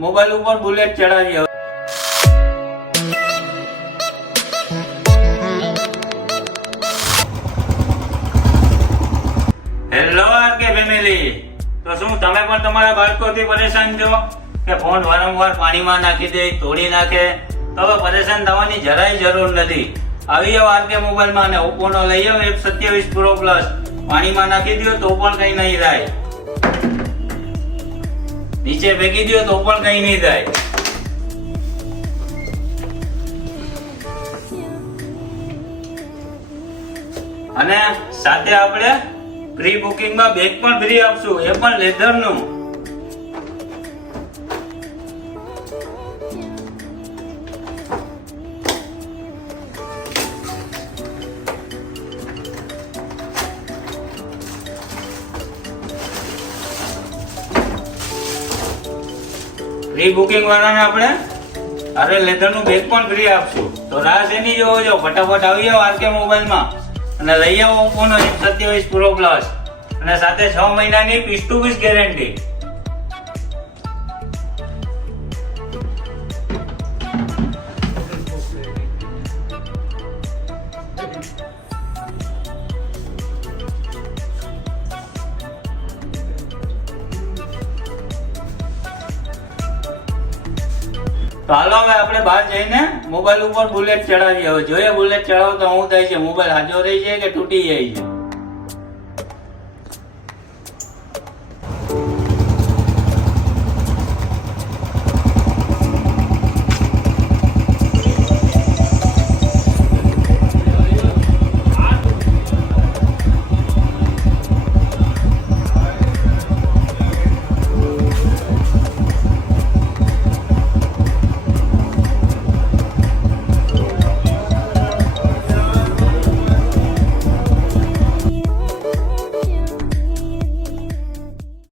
Mobile ઉપર bullet ચડાવીએ. Hello RK family, તો શું તમે પણ તમારા બાળકોથી પરેશાન છો કે ફોન વારંવાર પાણીમાં નાખી દે, તોડી નાખે? તો હવે પરેશાન થવાની જરાય જરૂર નથી. આવી જાવ આરકે મોબાઈલમાં અને ઓપ્પોનો લઈ આવો F27 Pro Plus. પાણીમાં નાખી દો તો પણ કઈ નહીં થાય, નીચે ફેંકી દો તો પણ કઈ નહીં થાય. અને સાથે આપણે પ્રી બુકિંગમાં બેગ પણ ફ્રી આપશું, એ પણ લેધરનું. પ્રી બુકિંગ વાળાને આપણે અરે લેધરનું બેગ પણ ફ્રી આપશું. તો રાહ શેની જોવો છો? ફટાફટ આવી જાઓ આરકે મોબાઈલમાં અને લઈ આવો ઓપ્પોનો F27 Pro Plus અને સાથે 6 મહિનાની પીસ ટુ પીસ ગેરંટી. તો હાલો હવે આપણે બહાર જઈને મોબાઈલ ઉપર બુલેટ ચડાવીએ. હવે જોઈએ બુલેટ ચડાવો તો શું થાય છે, મોબાઈલ હાજો રહી છે કે તૂટી જાય છે.